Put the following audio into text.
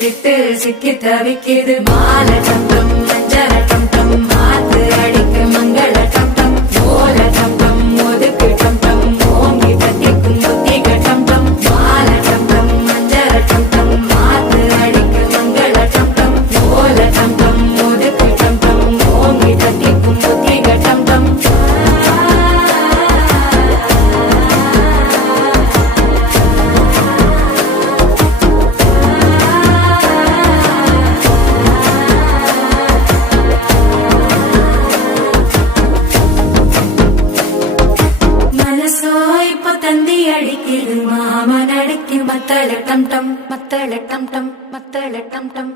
மாட்டிக்கிட்டு சிக்கி தவிக்குது மாலை சத்தம் மஞ்சள டம் மாத்து அடிக்கு மங்கள டம் ஓல டம் ஒதுக்கு டம் ஓங்கி தட்டிக்கும் புத்திக டம் மாலை டம் மஞ்சள டம் மாத்து அடிக்கு மங்கள டம் ஓல டம் ஒதுக்கு டம் ஓங்கி தட்டிக்கும் புத்திக டம் தந்தி அடிக்குது மாமன் அடிக்கு மத்தள டம் டம் மத்தள டம் டம் மத்தள டம் டம்